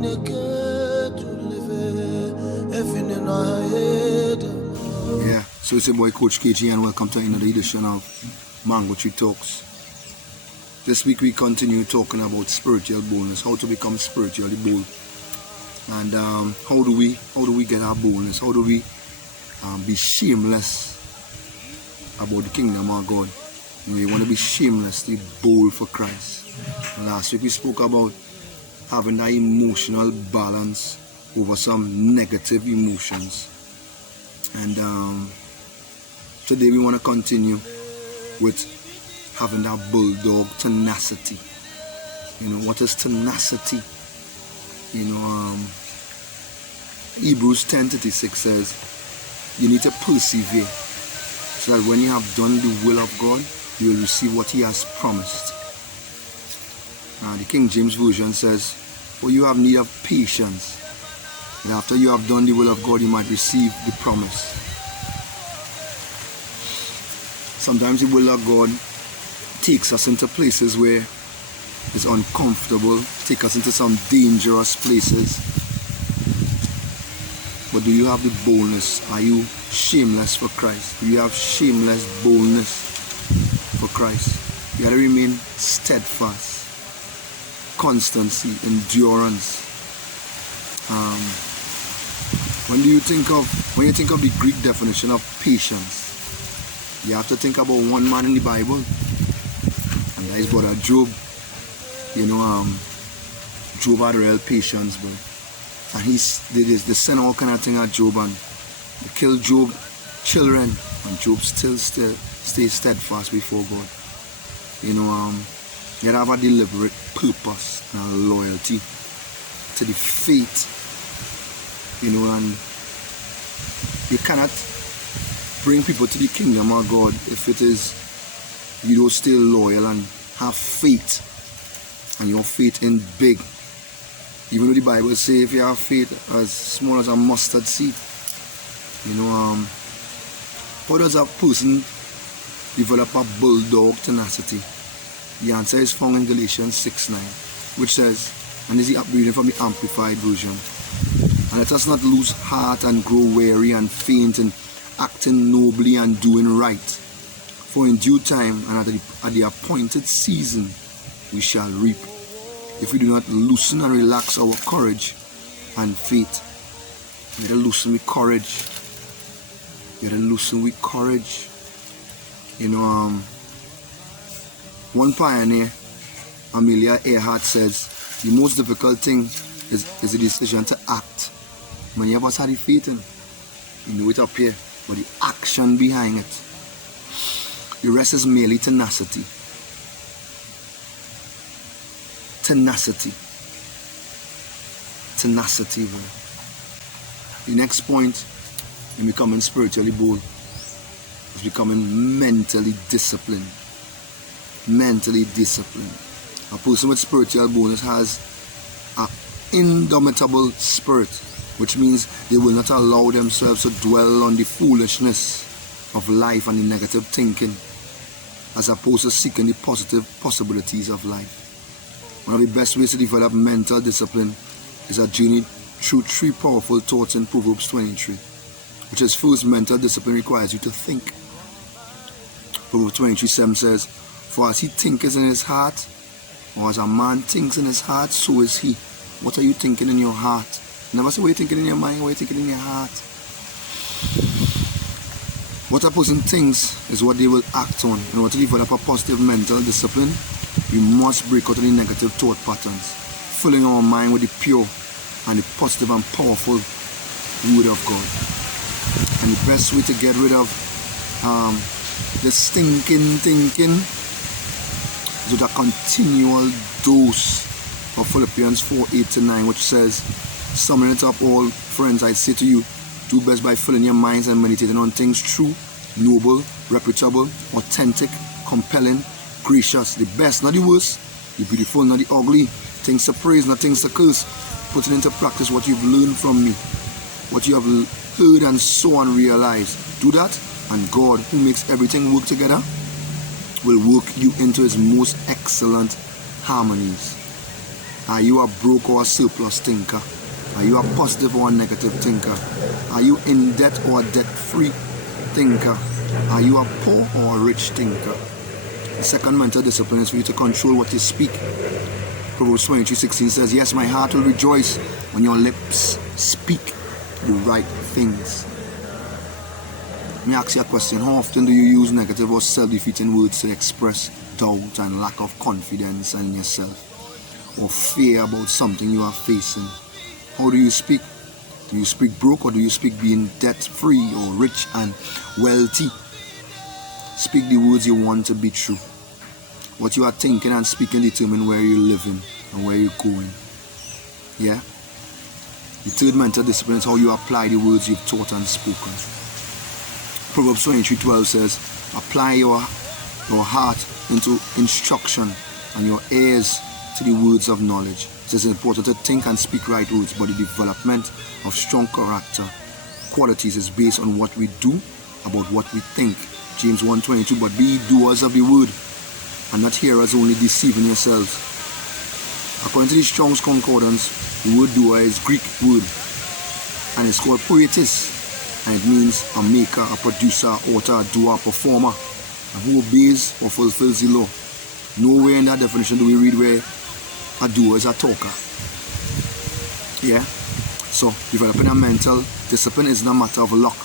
Yeah, so it's your boy Coach KG and welcome to another edition of Mango Tree Talks. This week we continue talking about spiritual boldness, how to become spiritually bold, and how do we get our boldness? How do we be shameless about the kingdom of God? You want to be shamelessly bold for Christ. Last week we spoke about having that emotional balance over some negative emotions, and today we want to continue with having that bulldog tenacity. You know, what is tenacity? You know, Hebrews 10:36 says you need to persevere so that when you have done the will of God, you will receive what He has promised. The King James Version says, for you have need of patience, that after you have done the will of God, you might receive the promise. Sometimes the will of God takes us into places where it's uncomfortable, take us into some dangerous places. But do you have the boldness? Are you shameless for Christ? Do you have shameless boldness for Christ? You got to remain steadfast, constancy, endurance. When you think of the Greek definition of patience, you have to think about one man in the Bible, and that is brother Job. You know, Job had real patience, bro. And they sent all kind of things at Job, and they killed Job's children, and Job still stays steadfast before God. You know, you have a deliberate purpose and a loyalty to the faith. You know, and you cannot bring people to the kingdom of God if it is you don't stay loyal and have faith, and your faith in big. Even though the Bible says if you have faith as small as a mustard seed, you know, how does a person develop a bulldog tenacity? The answer is found in Galatians 6:9, which says, and this is reading from the Amplified Version, and let us not lose heart and grow weary and faint in acting nobly and doing right. For in due time and at the appointed season we shall reap, if we do not loosen and relax our courage and faith. You gotta loosen with courage. You gotta loosen with courage. You know, one pioneer, Amelia Earhart, says the most difficult thing is the decision to act. Many of us had the faith in, you know it up here, but the action behind it. The rest is merely tenacity. Tenacity. Tenacity, bro. The next point in becoming spiritually bold is becoming mentally disciplined. Mentally disciplined. A person with spiritual boldness has an indomitable spirit, which means they will not allow themselves to dwell on the foolishness of life and the negative thinking, as opposed to seeking the positive possibilities of life. One of the best ways to develop mental discipline is a journey through 3 powerful thoughts in Proverbs 23, which is, first, mental discipline requires you to think. Proverbs 23:7 says, for as he thinketh in his heart, or as a man thinks in his heart, so is he. What are you thinking in your heart? Never say what you're thinking in your mind, what you're thinking in your heart. What a person thinks is what they will act on. In order to develop a positive mental discipline, we must break out of the negative thought patterns, filling our mind with the pure and the positive and powerful word of God. And the best way to get rid of the stinking thinking is with a continual dose of Philippians 4:8-9, which says, summing it up, all friends, I say to you, do best by filling your minds and meditating on things true, noble, reputable, authentic, compelling, gracious, the best, not the worst, the beautiful, not the ugly, things to praise, not things to curse. Putting into practice what you've learned from me, what you have heard and saw and realized. Do that, and God, who makes everything work together, will work you into His most excellent harmonies. Are you a broke or a surplus thinker? Are you a positive or a negative thinker? Are you in debt or a debt-free thinker? Are you a poor or a rich thinker? The second mental discipline is for you to control what you speak. Proverbs 23:16 says, yes, my heart will rejoice when your lips speak the right things. Let me ask you a question. How often do you use negative or self-defeating words to express doubt and lack of confidence in yourself, or fear about something you are facing? How do you speak? Do you speak broke, or do you speak being debt-free or rich and wealthy? Speak the words you want to be true. What you are thinking and speaking determine where you're living and where you're going. Yeah? The third mental discipline is how you apply the words you've taught and spoken. Proverbs 23:12 says, apply your heart into instruction and your ears to the words of knowledge. It is important to think and speak right words, but the development of strong character qualities is based on what we do about what we think. James 1:22, but be doers of the word and not hearers only, deceiving yourselves. According to the Strong's Concordance, the word doer is Greek word and it's called poietis, and it means a maker, a producer, author, doer, performer, and who obeys or fulfills the law. Nowhere in that definition do we read where a doer is a talker. Yeah? So, developing a mental discipline isn't a matter of luck.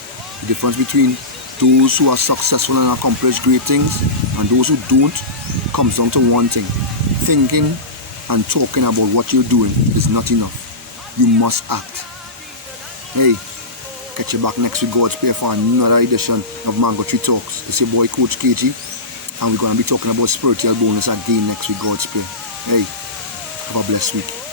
The difference between those who are successful and accomplish great things and those who don't comes down to one thing. Thinking and talking about what you're doing is not enough. You must act. Hey, catch you back next week, God's Prayer, for another edition of Mango Tree Talks. It's your boy Coach KG, and we're going to be talking about spiritual boldness again next week, God's Prayer. Hey, have a blessed week.